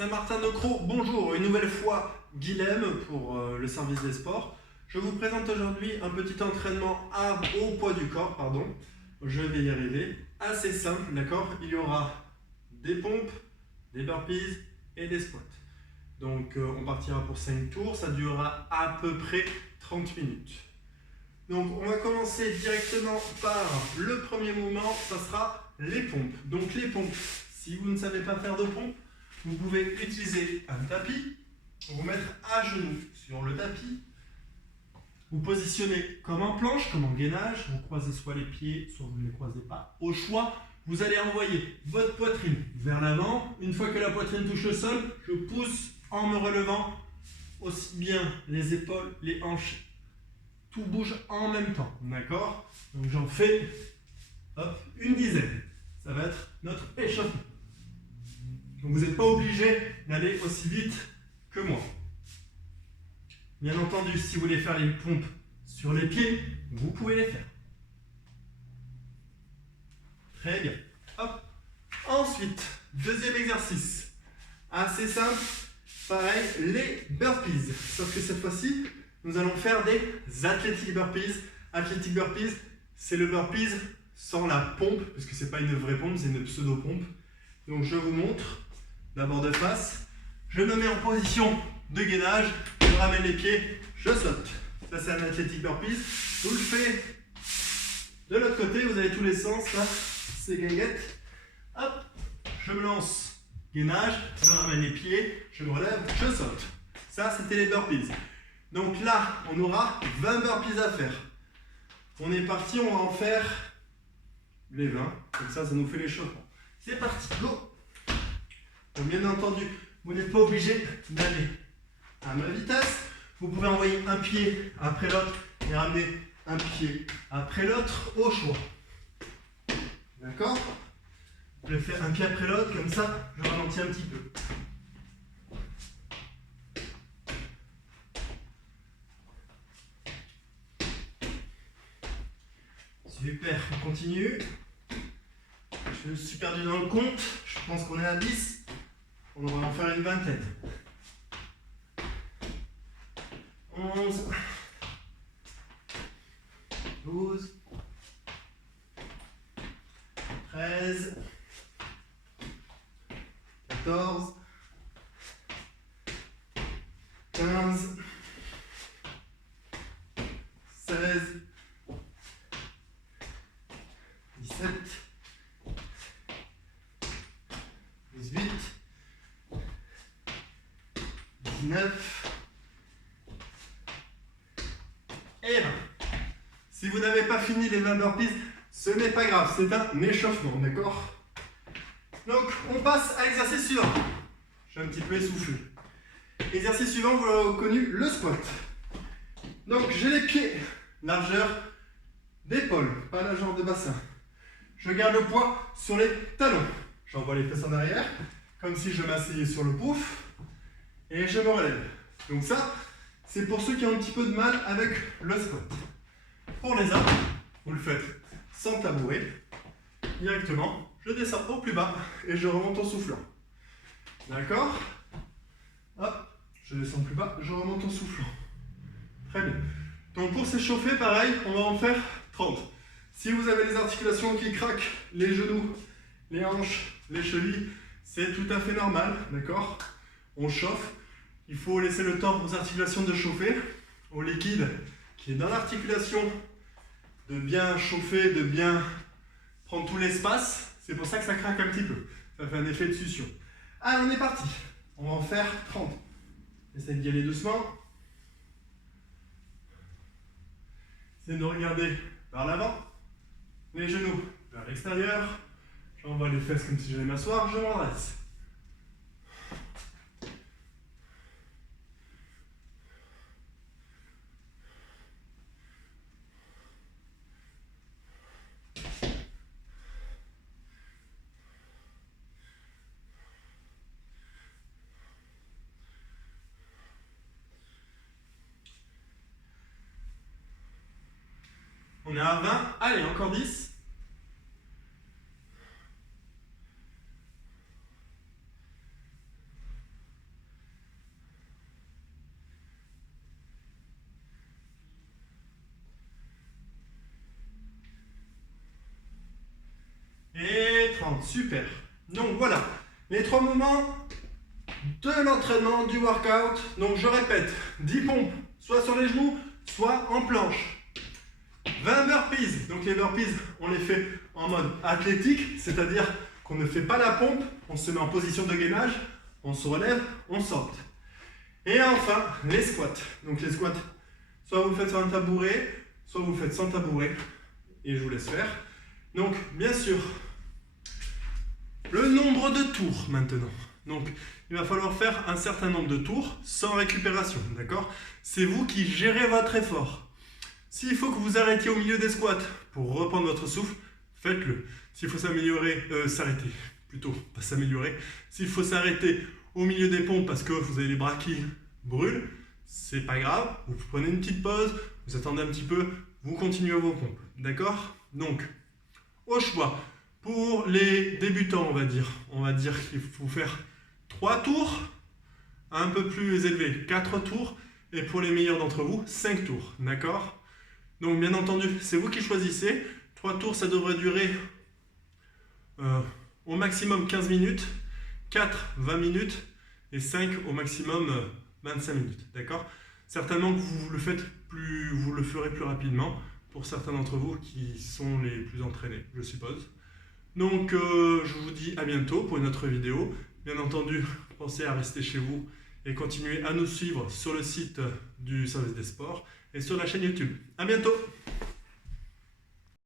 Saint-Martin-de-Crau, bonjour, une nouvelle fois Guilhem pour le service des sports. Je vous présente aujourd'hui un petit entraînement au poids du corps, pardon. Je vais y arriver. Assez simple, d'accord? Il y aura des pompes, des burpees et des squats. Donc on partira pour 5 tours, ça durera à peu près 30 minutes. Donc on va commencer directement par le premier mouvement, ça sera les pompes. Donc les pompes, si vous ne savez pas faire de pompes, vous pouvez utiliser un tapis, vous mettre à genoux sur le tapis, vous positionnez comme en planche, comme en gainage, vous croisez soit les pieds, soit vous ne les croisez pas. Au choix, vous allez envoyer votre poitrine vers l'avant. Une fois que la poitrine touche le sol, je pousse en me relevant aussi bien les épaules, les hanches. Tout bouge en même temps, d'accord? Donc j'en fais une dizaine. Ça va être notre échauffement. Donc vous n'êtes pas obligé d'aller aussi vite que moi. Bien entendu, si vous voulez faire les pompes sur les pieds, vous pouvez les faire. Très bien. Hop. Ensuite, deuxième exercice. Assez simple. Pareil, les burpees. Sauf que cette fois-ci, nous allons faire des athletic burpees. Athletic burpees, c'est le burpees sans la pompe, puisque ce n'est pas une vraie pompe, c'est une pseudo-pompe. Donc je vous montre. D'abord de face, je me mets en position de gainage, je ramène les pieds, je saute. Ça c'est un athletic burpees. Je vous le fais de l'autre côté, vous avez tous les sens là, c'est guinguette. Hop, je me lance, gainage, je ramène les pieds, je me relève, je saute. Ça c'était les burpees. Donc là, on aura 20 burpees à faire. On est parti, on va en faire les 20, comme ça nous fait l'échauffement. C'est parti, go! Donc bien entendu, vous n'êtes pas obligé d'aller à ma vitesse. Vous pouvez envoyer un pied après l'autre et ramener un pied après l'autre au choix. D'accord? Je vais faire un pied après l'autre, comme ça, je ralentis un petit peu. Super, on continue. Je suis perdu dans le compte, je pense qu'on est à 10. On va en faire une vingtaine. 11, 12, 13, 14, 15, 16, 17, 18, 19 et 20. Si vous n'avez pas fini les 20 burpees, ce n'est pas grave, c'est un échauffement, d'accord? Donc, on passe à l'exercice suivant. Je suis un petit peu essoufflé. Exercice suivant, vous l'aurez reconnu, le squat. Donc, j'ai les pieds, largeur d'épaule, pas largeur de bassin. Je garde le poids sur les talons. J'envoie les fesses en arrière, comme si je m'asseyais sur le pouf. Et je me relève. Donc ça, c'est pour ceux qui ont un petit peu de mal avec le squat. Pour les hommes, vous le faites sans tabouret. Directement, je descends au plus bas et je remonte en soufflant. D'accord? Hop, je descends plus bas, je remonte en soufflant. Très bien. Donc pour s'échauffer, pareil, on va en faire 30. Si vous avez les articulations qui craquent, les genoux, les hanches, les chevilles, c'est tout à fait normal, d'accord? On chauffe. Il faut laisser le temps aux articulations de chauffer, au liquide qui est dans l'articulation de bien chauffer, de bien prendre tout l'espace. C'est pour ça que ça craque un petit peu. Ça fait un effet de succion. Allez, on est parti. On va en faire 30. Essayez d'y aller doucement. Essayez de regarder vers l'avant. Les genoux vers l'extérieur. J'envoie les fesses comme si j'allais m'asseoir. Je m'endresse. On est à 20. Allez, encore 10. moments, super. Donc voilà, les 3 moments de l'entraînement, du workout. Donc je répète, 10 pompes, soit sur les genoux, soit en planche. 20 burpees, donc les burpees, on les fait en mode athlétique, c'est-à-dire qu'on ne fait pas la pompe, on se met en position de gainage, on se relève, on saute. Et enfin, les squats. Donc les squats, soit vous le faites sur un tabouret, soit vous le faites sans tabouret, et je vous laisse faire. Donc, bien sûr, le nombre de tours maintenant. Donc, il va falloir faire un certain nombre de tours sans récupération, d'accord? C'est vous qui gérez votre effort. S'il faut que vous arrêtiez au milieu des squats pour reprendre votre souffle, faites-le. S'il faut s'arrêter, plutôt, pas s'améliorer. S'il faut s'arrêter au milieu des pompes parce que vous avez les bras qui brûlent, c'est pas grave. Vous prenez une petite pause, vous attendez un petit peu, vous continuez vos pompes, d'accord? Donc, au choix, pour les débutants, on va dire qu'il faut faire 3 tours, un peu plus élevé, 4 tours, et pour les meilleurs d'entre vous, 5 tours, d'accord? Donc bien entendu, c'est vous qui choisissez. 3 tours, ça devrait durer au maximum 15 minutes, 4, 20 minutes, et 5 au maximum 25 minutes, d'accord? Certainement que vous le ferez plus rapidement, pour certains d'entre vous qui sont les plus entraînés, je suppose. Donc je vous dis à bientôt pour une autre vidéo. Bien entendu, pensez à rester chez vous et continuez à nous suivre sur le site du service des sports et sur la chaîne YouTube. À bientôt!